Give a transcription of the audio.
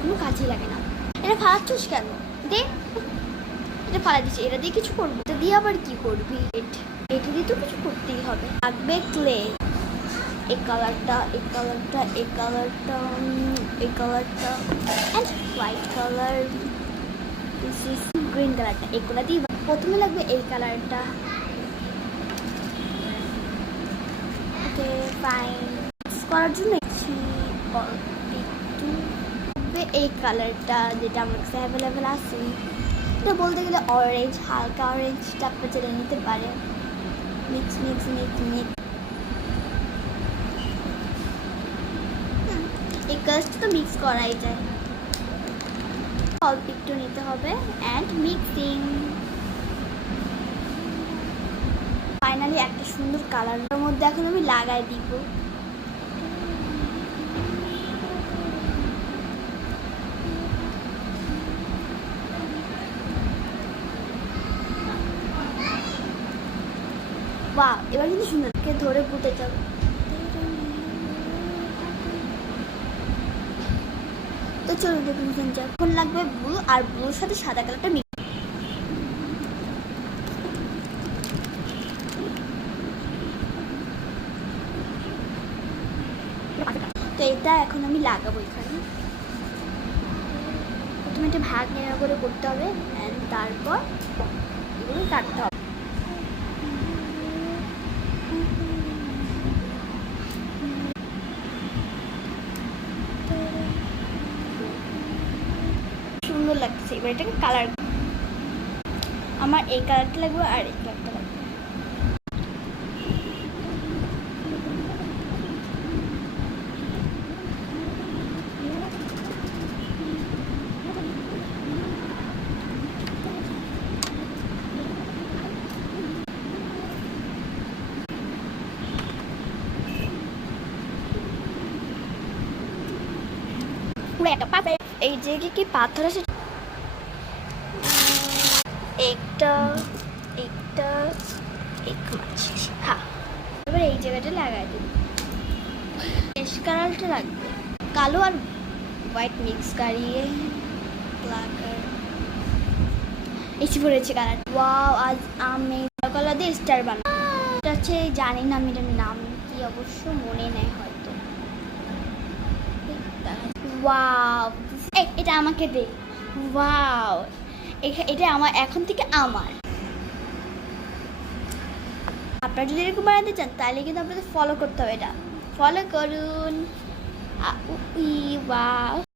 কোনো কাজে লাগে না। এটা ফালাচ্ছিস কেন? দে, এটা ফালা দিচ্ছি। এটা দিয়ে কিছু করবো? এটা দিয়ে আবার কি করবি? এটা দিয়ে তো কিছু করতেই হবে। লাগবে ক্লে। এই কালারটা, এই কালারটা, এই কালারটা, এই কালারটা and white colour, this is green কালারটা। এগুলো দিয়ে প্রথমে লাগবে এই কালারটা। Okay fine. করার জন্য একটু এই কালারটা যেটা আমার কাছে অ্যাভেলেবেল আছে, এটা বলতে গেলে অরেঞ্জ, হালকা অরেঞ্জটা আপনার চেয়ে নিতে পারে। Mix mix mix mix. এই কালারটা তো মিক্স করাই যায়। অল্প একটু নিতে হবে অ্যান্ড মিক্সিং। ফাইনালি একটা সুন্দর কালারের মধ্যে এখন আমি লাগাই দিব। বাহ, এবার কিন্তু সুন্দরকে ধরে পুঁতে যাবে। তো চলুন দেখুন, যখন লাগবে ব্লু, আর ব্লুর সাথে সাদা কালারটা মিক্স। তো এটা এখন আমি লাগাবো এখানে। প্রথমে একটা ভাগ নেওয়া করে করতে হবে অ্যান্ড তারপর এগুলো কাটতে হবে। সুন্দর লাগছে। এবার এটাকে কালার, আমার এই কালারটা লাগবে আর এই কালারটা লাগবে। পুরো একটা পাথর, এই যে কি পাথর আছে, একটা একটা হ্যাঁ। এবার এই জায়গাটা লাগাই দিই। বেশ কালারটা লাগবে কালো আর হোয়াইট মিক্স করিয়ে লাগার এসে পড়েছে কালার। ওয়াও, আজ আমি কালার দিয়ে স্টার বানাবো। এটা হচ্ছে, জানি না আমি এটার নাম কি, অবশ্য মনে নেই হয়তো। ওয়াও, এটা আমাকে দে। ওয়াও, এটা আমার এখন থেকে আমার। আপনারা যদি এরকম বানাতে চান তাহলে কিন্তু আপনাদের ফলো করতে হবে। এটা ফলো করুন। ওয়াও।